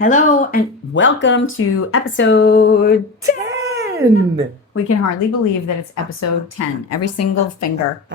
Hello and welcome to episode 10. We can hardly believe that it's episode 10, every single finger.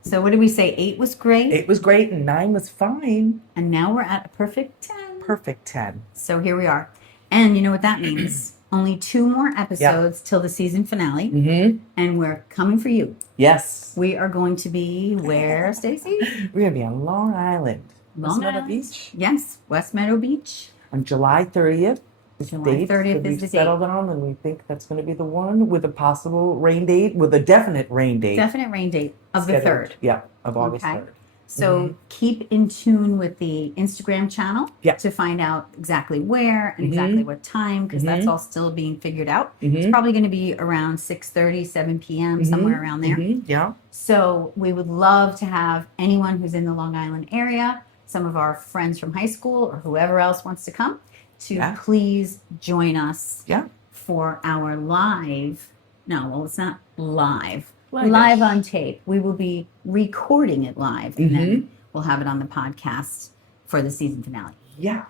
So what did we say? 8 was great? 8 was great and 9 was fine. And now we're at a perfect 10. Perfect 10. So here we are. And you know what that means? Only 2 more episodes till the season finale. Mm-hmm. And we're coming for you. Yes. We are going to be where, Stacy? We're going to be on Long Island. Long West Island Meadow Beach. Yes, West Meadow Beach. On July 30th. July 30th is the date. Settled on, and we think that's going to be the one with a possible rain date, with a definite rain date. Definite rain date of the 3rd. Yeah, of August 3rd. So keep in tune with the Instagram channel Yeah. to find out exactly where and exactly what time, because that's all still being figured out. It's probably going to be around 6:30, 7 p.m., somewhere around there. Yeah. So we would love to have anyone who's in the Long Island area, some of our friends from high school or whoever else wants to come, to please join us for our live. No, well, it's not live. Live on tape. We will be recording it live, and then we'll have it on the podcast for the season finale. Yeah.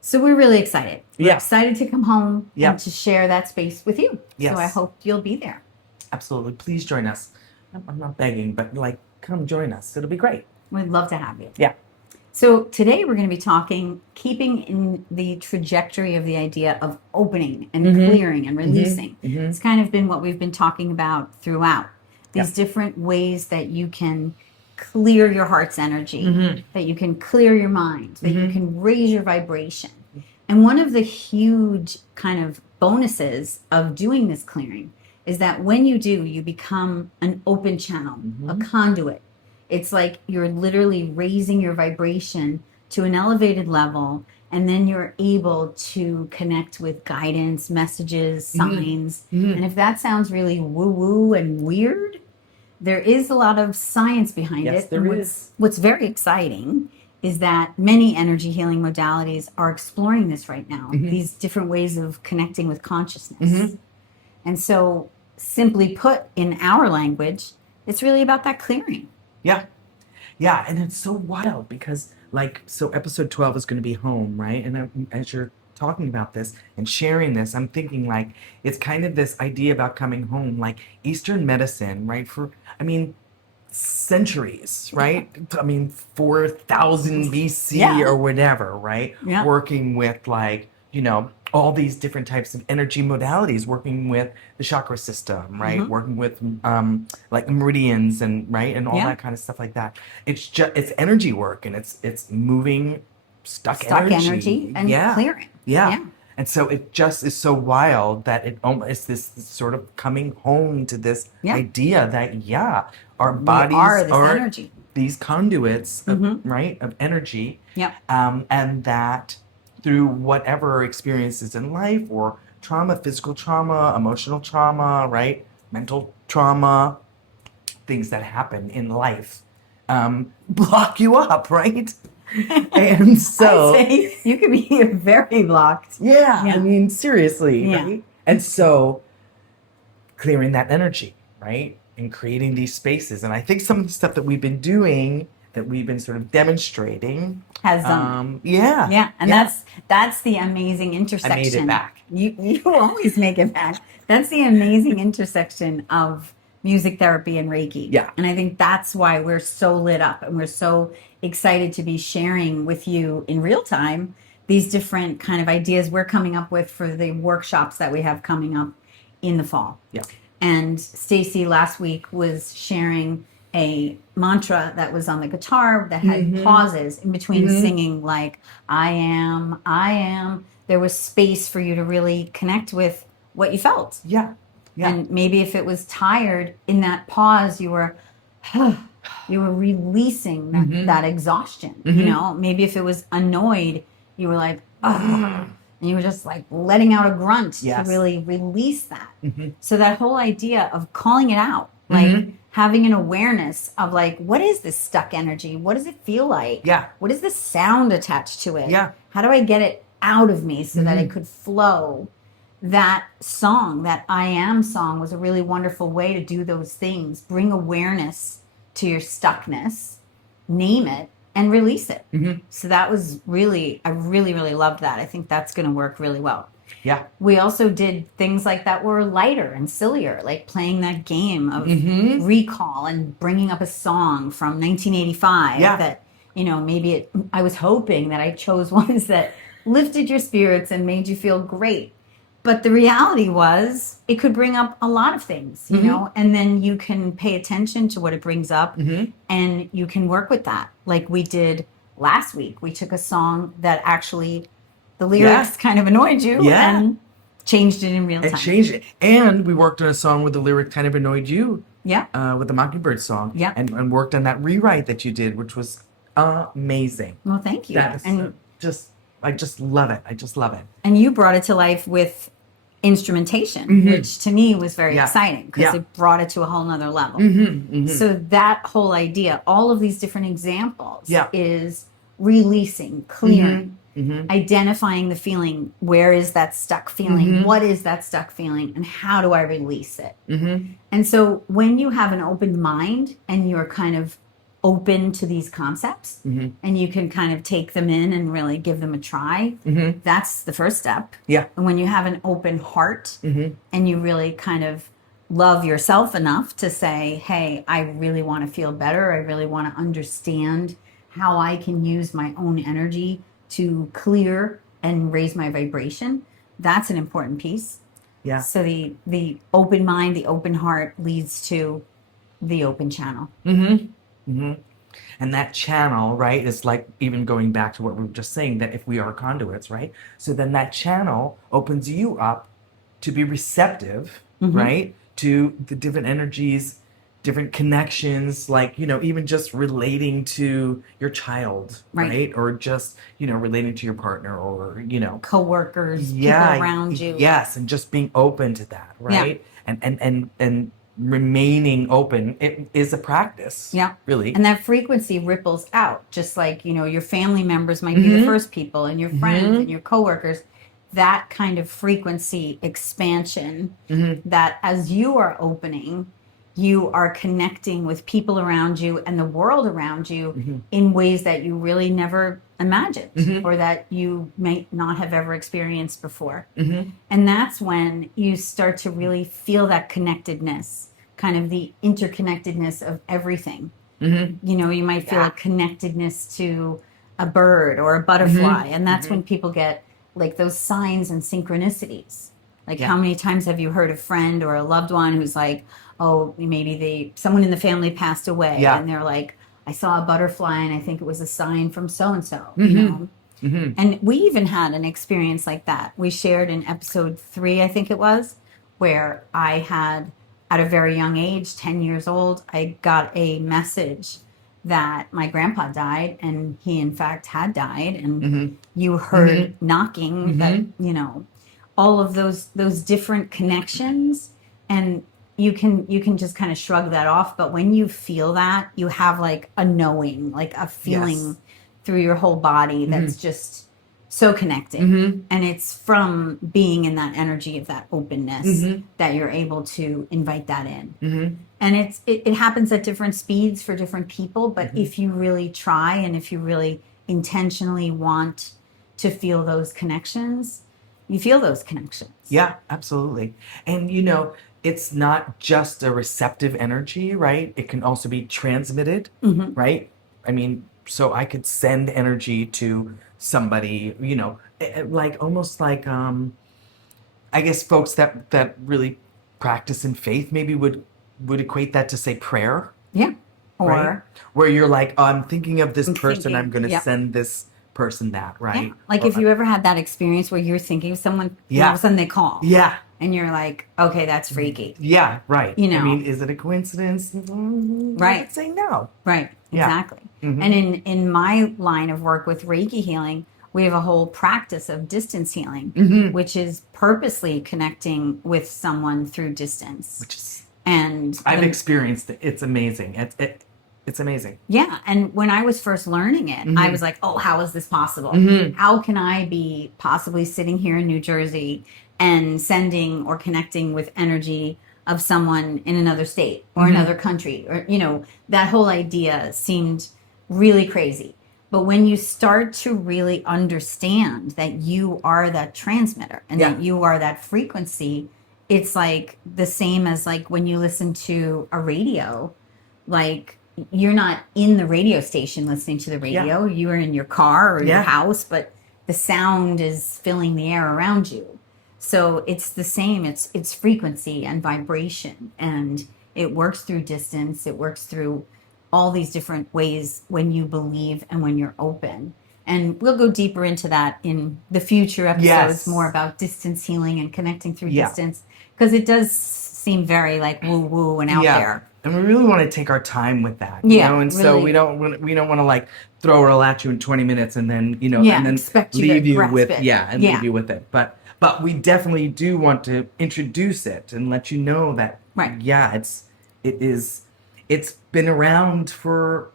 So we're really excited. We're Yeah. excited to come home and to share that space with you. Yes. So I hope you'll be there. Absolutely. Please join us. I'm not begging, but come join us. It'll be great. We'd love to have you. Yeah. So today we're going to be talking, keeping in the trajectory of the idea of opening and clearing and releasing. It's kind of been what we've been talking about throughout. These different ways that you can clear your heart's energy, that you can clear your mind, that you can raise your vibration. And one of the huge kind of bonuses of doing this clearing is that when you do, you become an open channel, a conduit. It's like you're literally raising your vibration to an elevated level, and then you're able to connect with guidance, messages, signs. And if that sounds really woo-woo and weird, there is a lot of science behind it. There is. What's very exciting is that many energy healing modalities are exploring this right now, these different ways of connecting with consciousness. And so, simply put, in our language, it's really about that clearing. Yeah. Yeah. And it's so wild because, so episode 12 is going to be home, right? And as you're talking about this and sharing this, I'm thinking, it's kind of this idea about coming home, like Eastern medicine, right? For, centuries, right? 4,000 BC or whatever, right? Yeah. Working with, all these different types of energy modalities, working with the chakra system, right? Working with meridians and all that kind of stuff like that. It's energy work, and it's moving stuck energy and clearing. Yeah. And so it just is so wild that it's this sort of coming home to this idea that our bodies are energy, these conduits of energy. And that through whatever experiences in life, or trauma, physical trauma, emotional trauma, right? Mental trauma, things that happen in life, block you up, right? And so I say you can be very blocked. Yeah. Seriously, right? And so clearing that energy, right? And creating these spaces. And I think some of the stuff that we've been doing, that we've been sort of demonstrating, has and that's the amazing intersection. I made it back. You always make it back. That's the amazing intersection of music therapy and Reiki. Yeah. And I think that's why we're so lit up, and we're so excited to be sharing with you in real time these different kind of ideas we're coming up with for the workshops that we have coming up in the fall. Yeah. And Stacy last week was sharing a mantra that was on the guitar that had pauses in between singing, like, I am. There was space for you to really connect with what you felt. Yeah. And maybe if it was tired, in that pause, you were releasing that exhaustion. Maybe if it was annoyed, you were like, and you were just like letting out a grunt to really release that. So that whole idea of calling it out, like having an awareness of what is this stuck energy? What does it feel like? Yeah. What is the sound attached to it? Yeah. How do I get it out of me so that it could flow? That song, that I Am song, was a really wonderful way to do those things. Bring awareness to your stuckness, name it, and release it. So that was really, I really, really loved that. I think that's going to work really well. Yeah. We also did things like that were lighter and sillier, like playing that game of recall and bringing up a song from 1985 that, maybe I was hoping that I chose ones that lifted your spirits and made you feel great. But the reality was it could bring up a lot of things, and then you can pay attention to what it brings up and you can work with that. Like we did last week. We took a song that actually the lyrics kind of annoyed you and changed it in real time. And changed it. And we worked on a song where the lyric kind of annoyed you. Yeah. With the Mockingbird song. Yeah. And worked on that rewrite that you did, which was amazing. Well, thank you. That is I just love it. I just love it. And you brought it to life with instrumentation, which to me was very exciting because it brought it to a whole nother level. So that whole idea, all of these different examples is releasing, clearing, identifying the feeling. Where is that stuck feeling? What is that stuck feeling? And how do I release it? And so when you have an open mind and you're kind of open to these concepts and you can kind of take them in and really give them a try, that's the first step. Yeah. And when you have an open heart and you really kind of love yourself enough to say, hey, I really want to feel better. I really want to understand how I can use my own energy to clear and raise my vibration. That's an important piece. Yeah. So the open mind, the open heart leads to the open channel. And that channel, right, is like even going back to what we were just saying, that if we are conduits, right? So then that channel opens you up to be receptive, right, to the different energies, different connections, like, even just relating to your child, right? Or just, relating to your partner or, Coworkers, people around you. Yes, and just being open to that, right? And remaining open, it is a practice. Really. And that frequency ripples out, just like, your family members might be the first people and your friends and your coworkers. That kind of frequency expansion that as you are opening, you are connecting with people around you and the world around you in ways that you really never imagined or that you may not have ever experienced before. And that's when you start to really feel that connectedness, kind of the interconnectedness of everything. You might feel a connectedness to a bird or a butterfly. And that's when people get like those signs and synchronicities. Like how many times have you heard a friend or a loved one who's like, oh, maybe someone in the family passed away and they're like, I saw a butterfly and I think it was a sign from so-and-so, And we even had an experience like that. We shared in episode 3, I think it was, where I had, at a very young age, 10 years old, I got a message that my grandpa died and he in fact had died. And you heard knocking that, all of those different connections, and you can just kind of shrug that off. But when you feel that, you have like a knowing, like a feeling through your whole body that's just so connecting. And it's from being in that energy of that openness that you're able to invite that in. And it happens at different speeds for different people. But if you really try and if you really intentionally want to feel those connections, you feel those connections. Yeah, absolutely. And, it's not just a receptive energy, right? It can also be transmitted, right? I mean, so I could send energy to somebody, like almost like, I guess folks that really practice in faith maybe would equate that to, say, prayer. Yeah. Or right? Where you're like, oh, I'm thinking of this person, I'm going to send this person that, right? Yeah. Like if you ever had that experience where you're thinking of someone, and all of a sudden they call. Yeah. And you're like, okay, that's freaky. Yeah, right. I mean, is it a coincidence? Right. I'd say no. Right, exactly. And in my line of work with Reiki healing, we have a whole practice of distance healing, which is purposely connecting with someone through distance. Which is, and I've experienced it. It's amazing. It's amazing. Yeah. And when I was first learning it, I was like, oh, how is this possible? How can I be possibly sitting here in New Jersey and sending or connecting with energy of someone in another state or another country? Or, that whole idea seemed really crazy. But when you start to really understand that you are that transmitter and that you are that frequency, it's like the same as like when you listen to a radio, like you're not in the radio station listening to the radio. You are in your car or your house, but the sound is filling the air around you. So it's the same. It's frequency and vibration, and it works through distance. It works through all these different ways when you believe and when you're open. And we'll go deeper into that in the future episodes, more about distance healing and connecting through distance, because it does seem very like woo woo and out there. And we really want to take our time with that, you know, and really, so we don't want to like throw it all at you in 20 minutes and then, you know, and then leave you with leave you with it. But we definitely do want to introduce it and let you know that it's been around for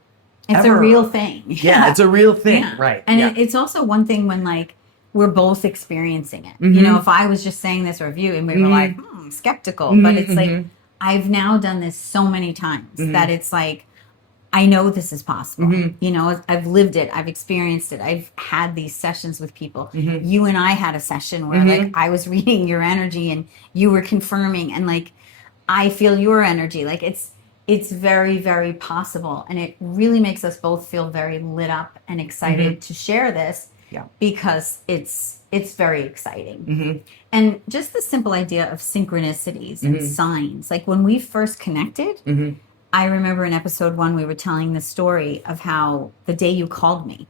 it's a real thing. It's a real thing, right? And it's also one thing when like we're both experiencing it. You know, if I was just saying this review and we were like skeptical, but it's like I've now done this so many times that it's like I know this is possible. You know, I've lived it, I've experienced it, I've had these sessions with people. You and I had a session where like I was reading your energy and you were confirming, and like I feel your energy. Like it's very, very possible, and it really makes us both feel very lit up and excited to share this because it's very exciting. And just the simple idea of synchronicities and signs. Like when we first connected, I remember in episode 1 we were telling the story of how the day you called me,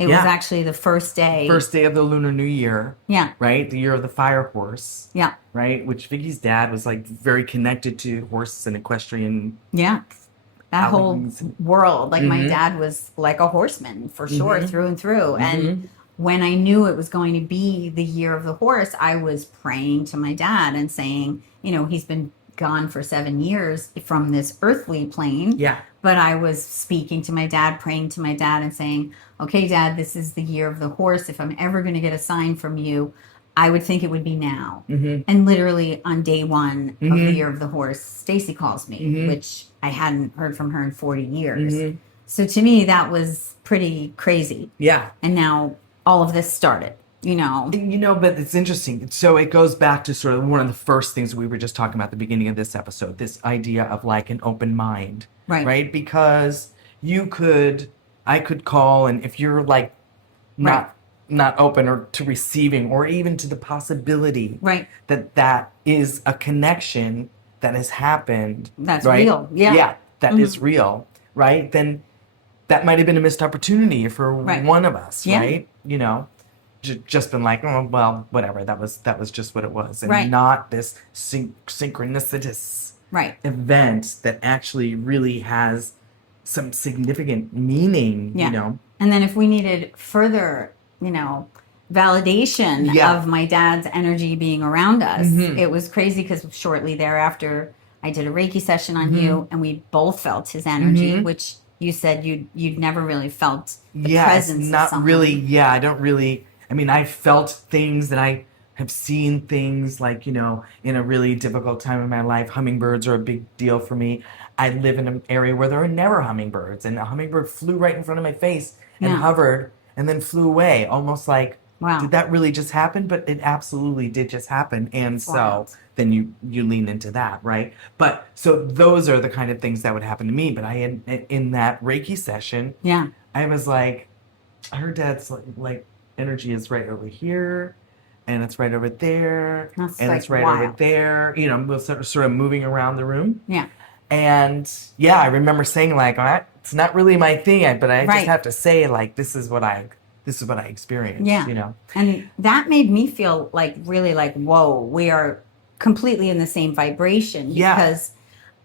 it was actually the first day of the Lunar New Year. Right? The year of the fire horse. Right? Which Vicky's dad was like very connected to horses and equestrian. That whole world. Like my dad was like a horseman for sure, through and through. And when I knew it was going to be the year of the horse, I was praying to my dad and saying, you know, he's been gone for 7 years from this earthly plane. But I was speaking to my dad, praying to my dad and saying, okay, Dad, this is the year of the horse. If I'm ever going to get a sign from you, I would think it would be now. And literally on day 1 of the year of the horse, Stacy calls me, which I hadn't heard from her in 40 years. So to me, that was pretty crazy. And now all of this started. You know, but it's interesting. So it goes back to sort of one of the first things we were just talking about at the beginning of this episode, this idea of like an open mind, right? Because I could call, and if you're like not open or to receiving or even to the possibility that is a connection that has happened. That's real. That is real, right? Then that might have been a missed opportunity for one of us, right? You know? Just been like, oh, well, whatever. That was just what it was, and not this synchronicitous event that actually really has some significant meaning. You know, and then if we needed further, you know, validation of my dad's energy being around us, it was crazy because shortly thereafter, I did a Reiki session on you, and we both felt his energy, which you said you'd never really felt the presence. Not of someone. really. I don't really. I mean, I felt things that I have seen things like, you know, in a really difficult time in my life. Hummingbirds are a big deal for me. I live in an area where there are never hummingbirds, and a hummingbird flew right in front of my face and hovered and then flew away, almost like, did that really just happen? But it absolutely did just happen. And so then you lean into that, right? But so those are the kind of things that would happen to me. But I had, in that Reiki session, I was like, her dad's like, energy is right over here, and it's right over there, and like it's right over there. You know, we're sort of moving around the room. And I remember saying like, it's not really my thing, but I just have to say like, this is what I experienced. You know, and that made me feel like really like, whoa, we are completely in the same vibration because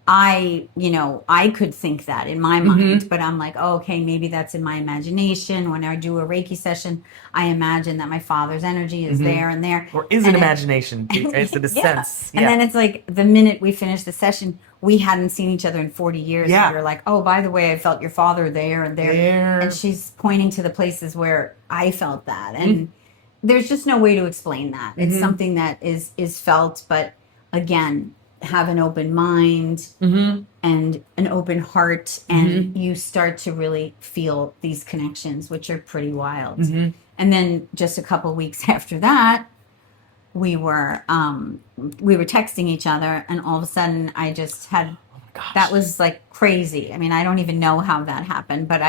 I could think that in my mind, but I'm like, oh, okay, maybe that's in my imagination. When I do a Reiki session, I imagine that my father's energy is there and there. Or is it imagination? Is it a sense? And then it's like the minute we finished the session, we hadn't seen each other in 40 years. And we were like, oh, by the way, I felt your father there and there. And she's pointing to the places where I felt that. And there's just no way to explain that. It's something that is felt, but again, have an open mind and an open heart, and you start to really feel these connections, which are pretty wild. And then just a couple weeks after that, we were texting each other, and all of a sudden I just had, that was like crazy. I mean, I don't even know how that happened, but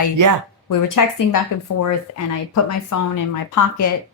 we were texting back and forth, and I put my phone in my pocket,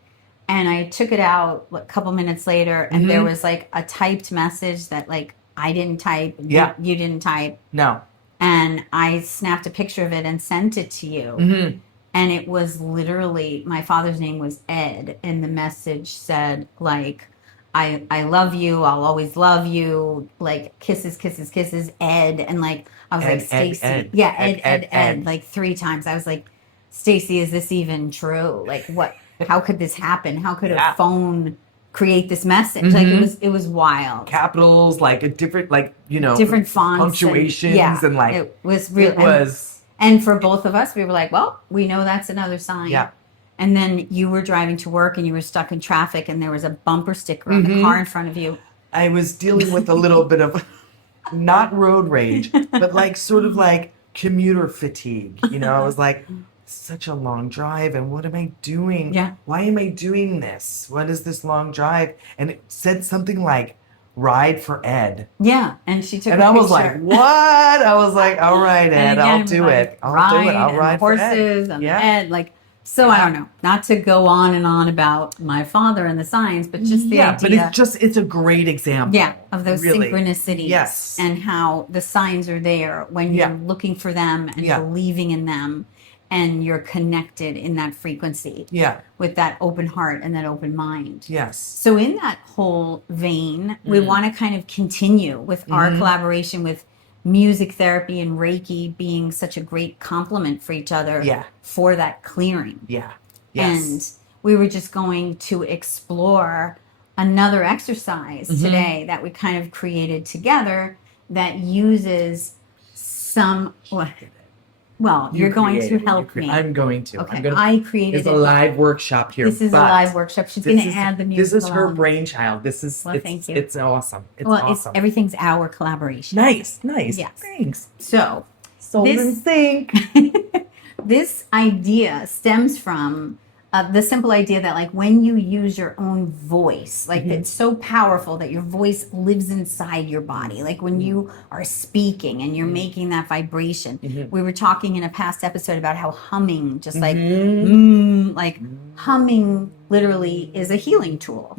and I took it out a couple minutes later, and there was like a typed message that like I didn't type, you didn't type. No. And I snapped a picture of it and sent it to you. And it was literally, my father's name was Ed, and the message said like, I love you, I'll always love you, like kisses, kisses, kisses, Ed. And like, I was like, Stacy. Yeah, Ed, like 3 times. I was like, Stacy, is this even true? Like, what, how could this happen? How could a phone create this message? Like, it was wild. Capitals, like a different, like, different fonts, punctuations, and like, it was real. It was. And for both of us, we were like, well, we know that's another sign. Yeah. And then you were driving to work, and you were stuck in traffic, and there was a bumper sticker on the car in front of you. I was dealing with a little bit of, not road rage, but like sort of like commuter fatigue. I was like, such a long drive, and what am I doing? Yeah. Why am I doing this? What is this long drive? And it said something like, ride for Ed. Yeah, and she took and a I picture. was like, what? I was like, all right, Ed, I'll do it. I'll ride for Ed. Horses and Ed, like, so I don't know, not to go on and on about my father and the signs, but just the idea. But it's a great example. Yeah, of those synchronicities. Yes. And how the signs are there when you're looking for them and believing in them, and you're connected in that frequency. Yeah. With that open heart and that open mind. Yes. So in that whole vein, we want to kind of continue with our collaboration with music therapy and Reiki being such a great complement for each other for that clearing. Yeah. Yes. And we were just going to explore another exercise today that we kind of created together that uses some... Well, you're going to help me. I'm going to. Okay, I created It's a live workshop here. This is a live workshop. She's going to add the music. This is her brainchild. Thank you. It's awesome. It's awesome. Everything's our collaboration. Nice. Yes. Thanks. So, Soul in sync. This idea stems from the simple idea that like when you use your own voice, like it's so powerful that your voice lives inside your body. Like when you are speaking and you're making that vibration. We were talking in a past episode about how humming, just like humming literally is a healing tool.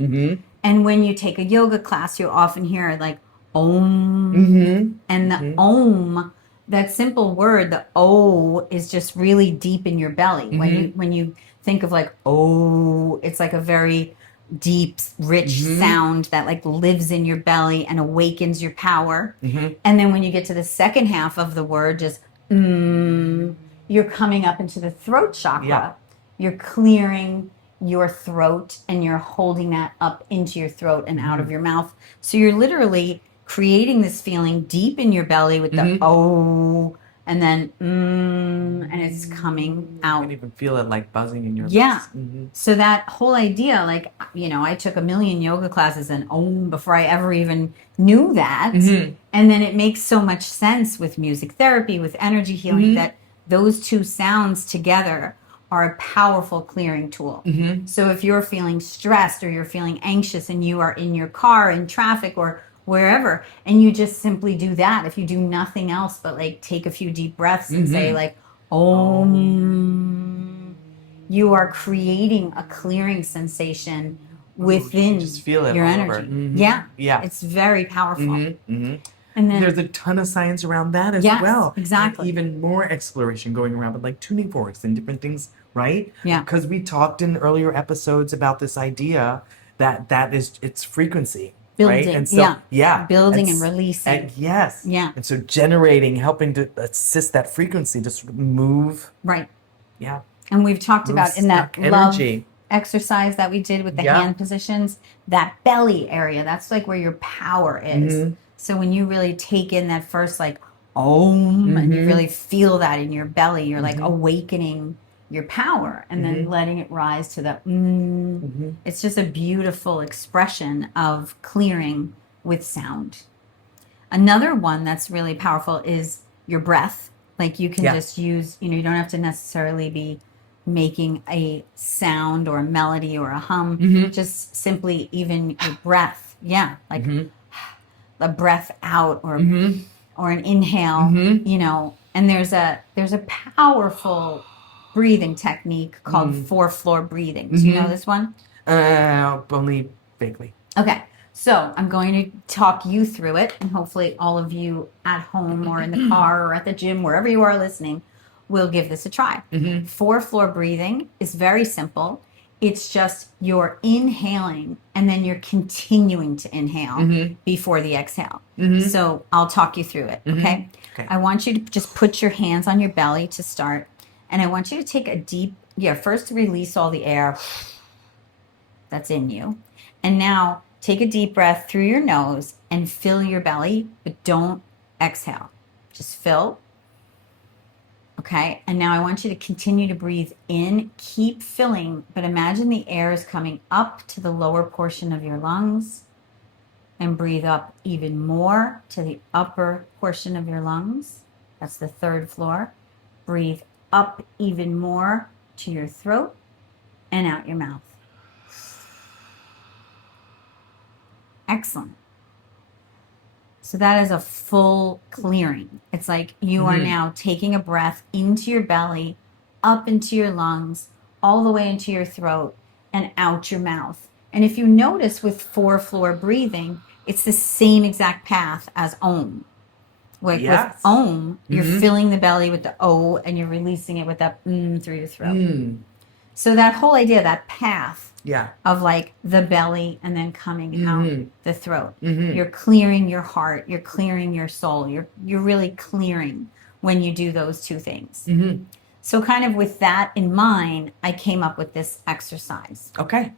And when you take a yoga class, you often hear like Om. And the Om, that simple word, the O, is just really deep in your belly. When you think of like, oh, it's like a very deep, rich sound that like lives in your belly and awakens your power. And then when you get to the second half of the word, just you're coming up into the throat chakra. Yeah. You're clearing your throat, and you're holding that up into your throat and out of your mouth. So you're literally creating this feeling deep in your belly with the oh, and then and it's coming out. You can even feel it like buzzing in your lips. Mm-hmm. So that whole idea, like, I took 1,000,000 yoga classes and before I ever even knew that. And then it makes so much sense with music therapy, with energy healing, that those two sounds together are a powerful clearing tool. So if you're feeling stressed or you're feeling anxious and you are in your car, in traffic, or wherever, and you just simply do that, if you do nothing else but like take a few deep breaths and say like Om, you are creating a clearing sensation within just feel it your all energy. over. Yeah. It's very powerful. And then there's a ton of science around that as well. Exactly. And even more exploration going around with like tuning forks and different things, right? Yeah. Because we talked in earlier episodes about this idea that it's frequency. Building, right? And so, building and releasing. And yes. Yeah. And so generating, helping to assist that frequency to sort of move. Right. Yeah. And we've talked about in that energy. Love exercise that we did with the hand positions, that belly area, that's like where your power is. So when you really take in that first like Om and you really feel that in your belly, you're like awakening your power and then letting it rise to the It's just a beautiful expression of clearing with sound. Another one that's really powerful is your breath. Like you can just use, you don't have to necessarily be making a sound or a melody or a hum, just simply even your breath. Yeah, like a breath out or an inhale, and there's a powerful breathing technique called 4-floor breathing. Do you know this one? Only vaguely. Okay. So I'm going to talk you through it, and hopefully all of you at home or in the car or at the gym, wherever you are listening, will give this a try. 4-floor breathing is very simple. It's just you're inhaling and then you're continuing to inhale before the exhale. So I'll talk you through it, okay? I want you to just put your hands on your belly to start, and I want you to take a deep, first release all the air that's in you. And now take a deep breath through your nose and fill your belly, but don't exhale. Just fill. Okay, and now I want you to continue to breathe in. Keep filling, but imagine the air is coming up to the lower portion of your lungs. And breathe up even more to the upper portion of your lungs. That's the 3rd floor. Breathe up even more to your throat and out your mouth. Excellent. So that is a full clearing. It's like you are now taking a breath into your belly, up into your lungs, all the way into your throat, and out your mouth. And if you notice with 4-floor breathing, it's the same exact path as Om. Like with Om, you're filling the belly with the O, and you're releasing it with that through your throat. So that whole idea, that path of like the belly and then coming out the throat. You're clearing your heart. You're clearing your soul. You're really clearing when you do those two things. So kind of with that in mind, I came up with this exercise. Okay.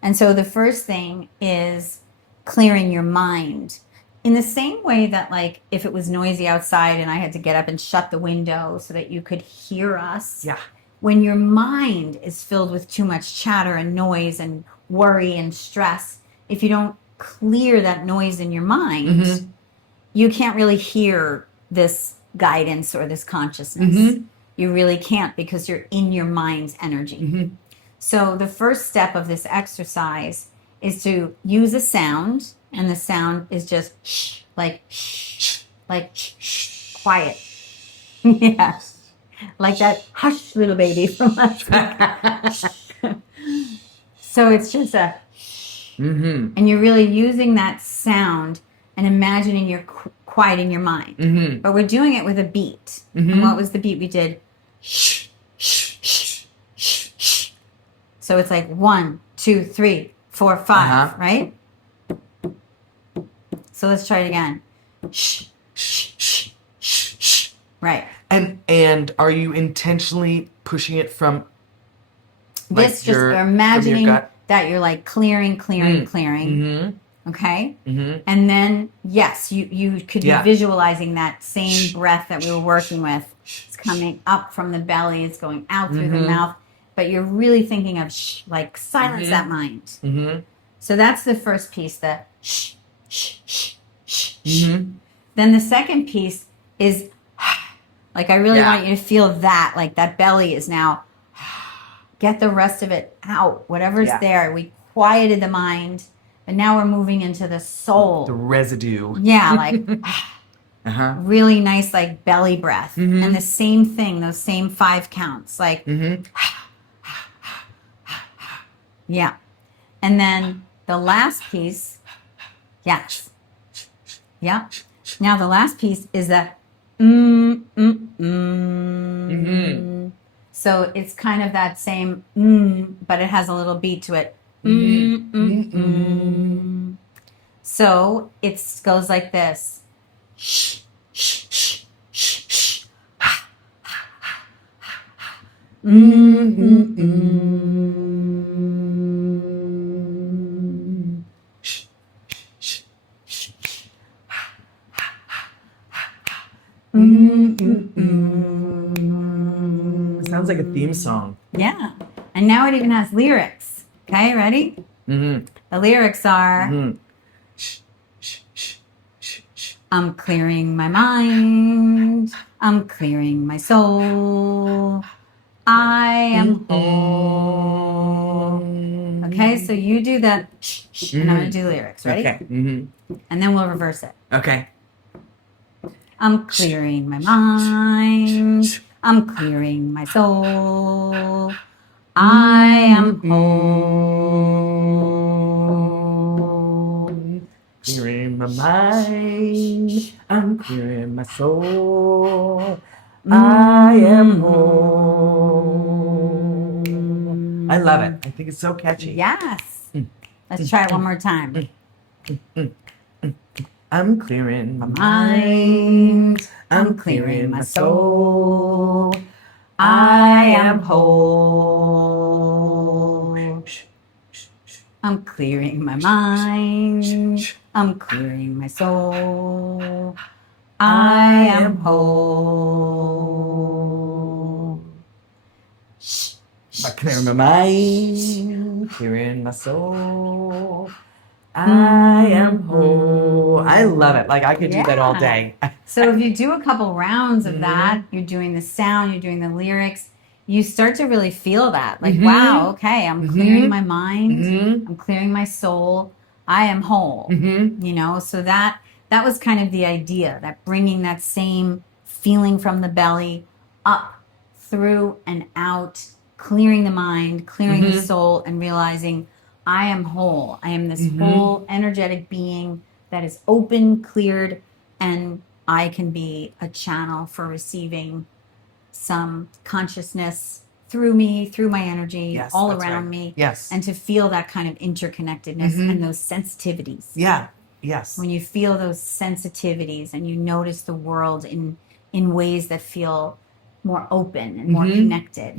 And so the first thing is clearing your mind. In the same way that like if it was noisy outside and I had to get up and shut the window so that you could hear us. Yeah. When your mind is filled with too much chatter and noise and worry and stress, if you don't clear that noise in your mind, you can't really hear this guidance or this consciousness. You really can't, because you're in your mind's energy. So the first step of this exercise is to use a sound, and the sound is just shh, like quiet. Yeah. Like that hush little baby from last week. So it's just a and you're really using that sound and imagining you're quiet in your mind. But we're doing it with a beat. And what was the beat we did? Shh, shh, shh, shh, shh. So it's like 1, 2, 3, 4, 5, right? So let's try it again. Shh, shh, shh, shh, shh. Right. And are you intentionally pushing it from this? Just imagining that you're like clearing. Okay. And then yes, you could be visualizing that same breath that we were working with. It's coming up from the belly. It's going out through the mouth. But you're really thinking of like silence that mind. So that's the first piece. The shh, shh, shh, shh, shh. Then the second piece is. Like, I really want you to feel that, like that belly is now, get the rest of it out, whatever's there. We quieted the mind, but now we're moving into the soul. The residue. Yeah, like, really nice, like, belly breath. And the same thing, those same 5 counts, like, yeah. And then the last piece, yes. Yeah. Now the last piece is that So it's kind of that same but it has a little beat to it. So it goes like this. Shh, shh, shh, shh, shh. Sounds like a theme song. Yeah. And now it even has lyrics. Okay, ready? The lyrics are I'm clearing my mind. I'm clearing my soul. I am whole. Okay, so you do that, and I'm going to do lyrics. Ready? Okay. Mm-hmm. And then we'll reverse it. Okay. I'm clearing my mind. I'm clearing my soul. I am whole. Clearing my mind. I'm clearing my soul. I am whole. I love it. I think it's so catchy. Yes. Let's try it one more time. I'm clearing my Mind. I'm clearing my soul. I am whole. I'm clearing my mind. I'm clearing my soul. I am whole. I'm clearing my mind, clearing my soul. I am whole. I love it. Like I could do that all day. So if you do a couple rounds of that, you're doing the sound, you're doing the lyrics, you start to really feel that. Like, wow, okay, I'm clearing my mind, I'm clearing my soul, I am whole. You know, so that was kind of the idea, that bringing that same feeling from the belly up, through and out, clearing the mind, clearing the soul, and realizing I am whole. I am this whole energetic being that is open, cleared, and I can be a channel for receiving some consciousness through me, through my energy, all around me. Yes. And to feel that kind of interconnectedness and those sensitivities. Yeah. Yes. When you feel those sensitivities and you notice the world in ways that feel more open and more connected,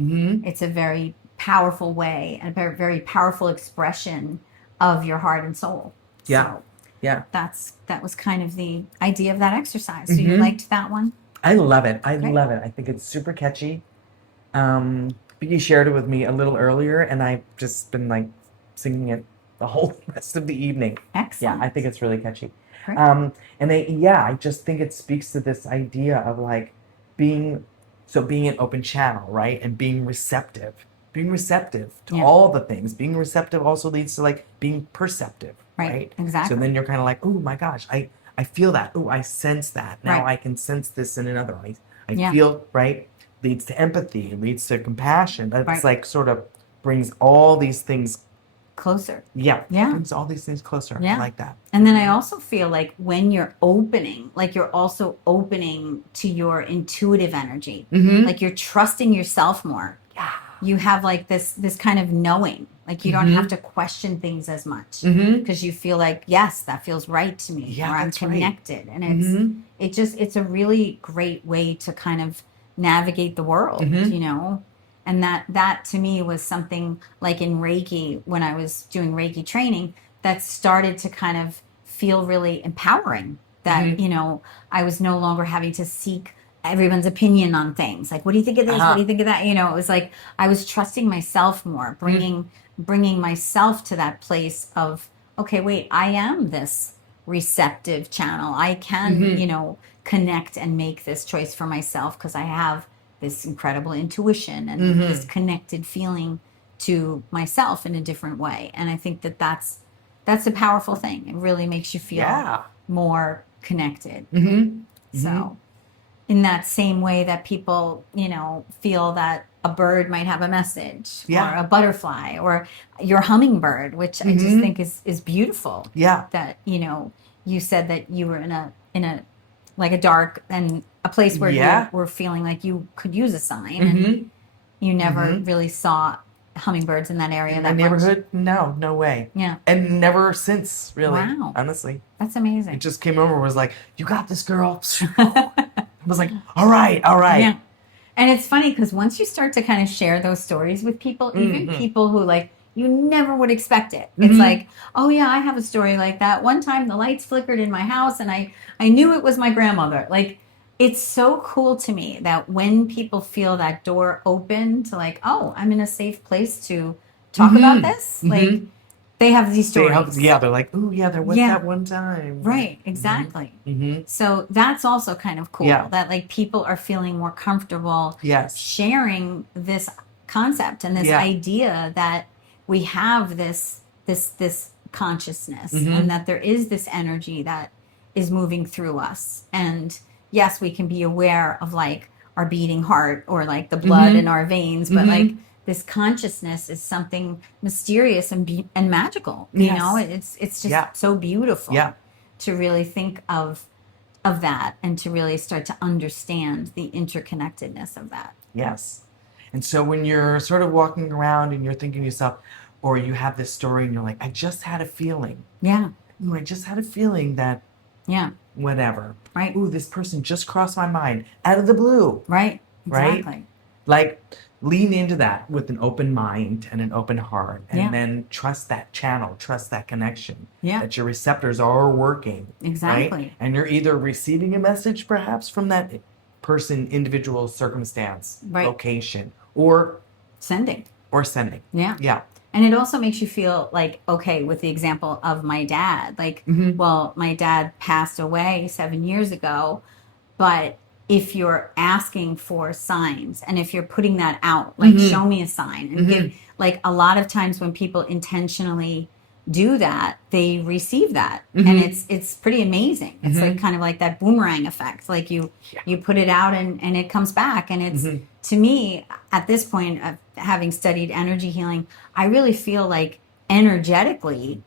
it's a very powerful way and a very, very powerful expression of your heart and soul. Yeah. So yeah. that was kind of the idea of that exercise. So you liked that one? I love it. I love it. I think it's super catchy. Vicky shared it with me a little earlier, and I've just been like singing it the whole rest of the evening. Excellent. Yeah, I think it's really catchy. Great. I just think it speaks to this idea of like being an open channel, right? And being receptive to all the things. Being receptive also leads to like being perceptive, right? Exactly. So then you're kind of like, oh my gosh, I feel that. Oh, I sense that. Now I can sense this in another. I feel, right? Leads to empathy, leads to compassion. It's like sort of brings all these things closer. Yeah. Brings all these things closer. I like that. And then I also feel like when you're opening, like you're also opening to your intuitive energy. Like you're trusting yourself more. Yeah. You have like this kind of knowing. Like you don't have to question things as much because you feel like, yes, that feels right to me. Yeah, or I'm connected. Right. And it's a really great way to kind of navigate the world, you know? And that to me was something like in Reiki, when I was doing Reiki training, that started to kind of feel really empowering. That, you know, I was no longer having to seek everyone's opinion on things. Like, what do you think of this? What do you think of that? You know, it was like I was trusting myself more, bringing myself to that place of, okay, wait, I am this receptive channel. I can, you know, connect and make this choice for myself because I have this incredible intuition and this connected feeling to myself in a different way. And I think that's a powerful thing. It really makes you feel more connected. So in that same way that people, you know, feel that a bird might have a message or a butterfly or your hummingbird, which I just think is beautiful. Yeah. That, you know, you said that you were in a like a dark and a place where you were feeling like you could use a sign and you never really saw hummingbirds in that area. In that neighborhood? No way. Yeah. And never since, really. Wow. Honestly. That's amazing. It just came over and was like, you got this, girl. I was like, all right. Yeah. And it's funny because once you start to kind of share those stories with people, even people who like, you never would expect it. It's like, oh yeah, I have a story like that. One time the lights flickered in my house and I knew it was my grandmother. Like, it's so cool to me that when people feel that door open to like, oh, I'm in a safe place to talk about this. Like, they have these They stories. they're like, ooh, yeah, there was that one time. Right, exactly. Mm-hmm. So that's also kind of cool that like people are feeling more comfortable sharing this concept and this idea that we have this consciousness and that there is this energy that is moving through us. And yes, we can be aware of like our beating heart or like the blood in our veins, but like this consciousness is something mysterious and magical. You know, it's just so beautiful to really think of that and to really start to understand the interconnectedness of that. Yes. And so when you're sort of walking around and you're thinking to yourself, or you have this story and you're like, I just had a feeling. Yeah. Ooh, I just had a feeling that whatever. Right. Ooh, this person just crossed my mind out of the blue. Right. Exactly. Right? Like, lean into that with an open mind and an open heart, and then trust that channel, trust that connection, that your receptors are working. Exactly. Right? And you're either receiving a message perhaps from that person, individual, circumstance, location, or sending. Yeah. Yeah. And it also makes you feel like, okay, with the example of my dad, like, well, my dad passed away 7 years ago, but if you're asking for signs and if you're putting that out, like show me a sign and give, like a lot of times when people intentionally do that, they receive that. And it's pretty amazing. It's like kind of like that boomerang effect. Like you put it out and it comes back. And it's, to me, at this point of having studied energy healing, I really feel like energetically,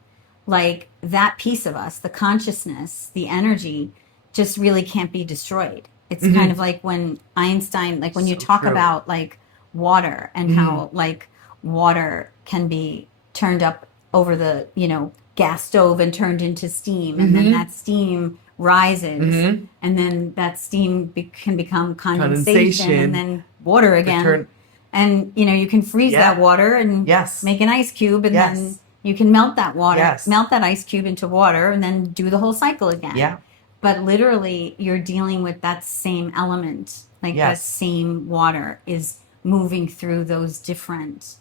like that piece of us, the consciousness, the energy, just really can't be destroyed. It's kind of like when Einstein, like when you talk about like water and how like water can be turned up over the, you know, gas stove and turned into steam. And then that steam rises and then that steam can become condensation and then water again. And, you know, you can freeze that water and make an ice cube and then you can melt that water, melt that ice cube into water and then do the whole cycle again. Yeah. But literally, you're dealing with that same element, like that same water is moving through those different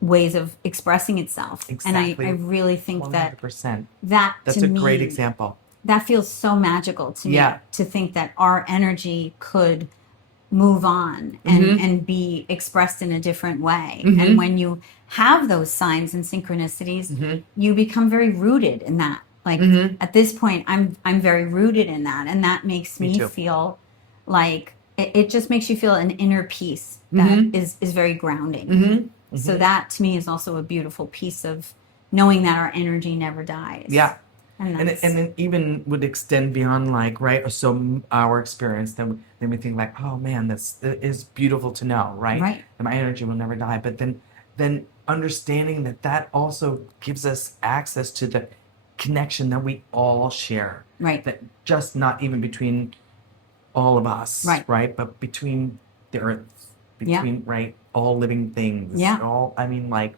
ways of expressing itself. Exactly. And I really think 100%. That's a great example. That feels so magical to me, to think that our energy could move on and be expressed in a different way. And when you have those signs and synchronicities, you become very rooted in that. Like at this point, I'm very rooted in that, and that makes me feel like it just makes you feel an inner peace that is very grounding. So that to me is also a beautiful piece of knowing that our energy never dies. Yeah, and it even would extend beyond like so our experience. Then we think like, oh man, this is beautiful to know, right? Right. And my energy will never die. But then understanding that also gives us access to the connection that we all share, right? That just not even between all of us, right? But between the earth, between all living things, all, I mean, like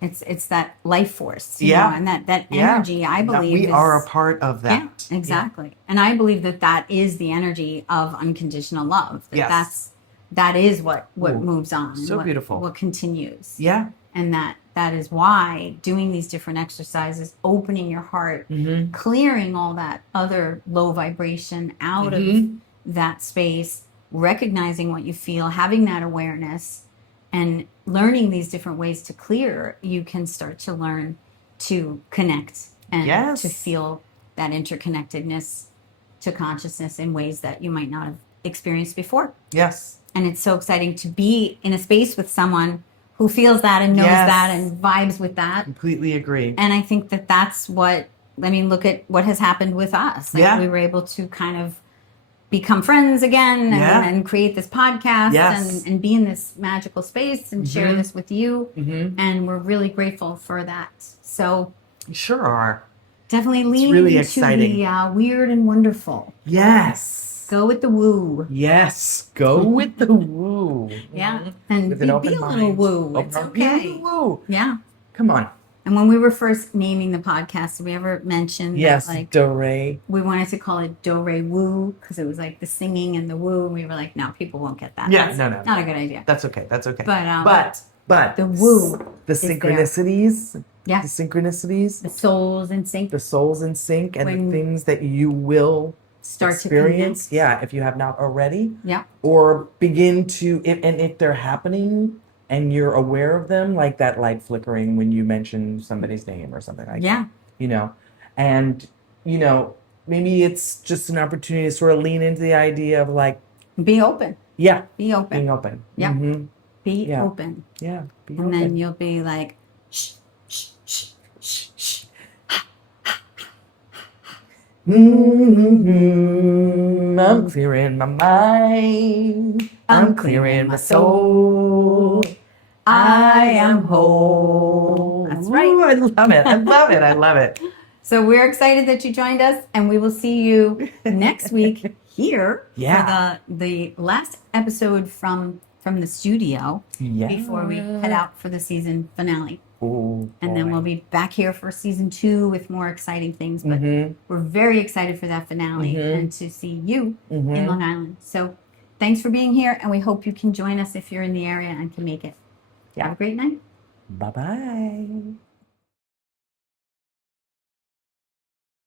it's that life force, you know, and that energy. I believe that we are a part of that. Yeah, exactly, and I believe that is the energy of unconditional love. That is what moves on. So beautiful. What continues. Yeah, and that is why doing these different exercises, opening your heart, clearing all that other low vibration out of that space, recognizing what you feel, having that awareness, and learning these different ways to clear, you can start to learn to connect and to feel that interconnectedness to consciousness in ways that you might not have experienced before. Yes. And it's so exciting to be in a space with someone who feels that and knows that and vibes with that. Completely agree. And I think that's what, I mean, look at what has happened with us. Like we were able to kind of become friends again and create this podcast and be in this magical space and share this with you. And we're really grateful for that. So we sure are. Definitely lean into the weird and wonderful. Yes. Go with the woo. Yes. Go with the woo. Yeah. And be a little woo. It's okay. Woo. Yeah. Come on. And when we were first naming the podcast, did we ever mention that, like, do-re? We wanted to call it do-re-woo because it was like the singing and the woo. And we were like, no, people won't get that. Yeah, That's no. not a good idea. That's okay. That's okay. But the woo. The synchronicities. Yeah. The synchronicities. The souls in sync. The souls in sync, and When the things that you will start experience. to connect. Yeah, if you have not already. Yeah. Or begin to, if they're happening and you're aware of them, like that light flickering when you mention somebody's name or something like that. You know, and, you know, maybe it's just an opportunity to sort of lean into the idea of like, be open. Yeah. Be open. Being open. Yeah. Mm-hmm. Be open. Yeah. Be and open. then you'll be like, shh, shh, shh, shh, shh. I'm clearing my mind. I'm clearing my soul. I am whole. That's right. Ooh, I love it. I love it. I love it. So we're excited that you joined us, and we will see you next week here for the last episode from the studio before we head out for the season finale. Ooh, and then we'll be back here for season 2 with more exciting things. But we're very excited for that finale and to see you in Long Island. So thanks for being here, and we hope you can join us if you're in the area and can make it. Have a great night. Bye-bye.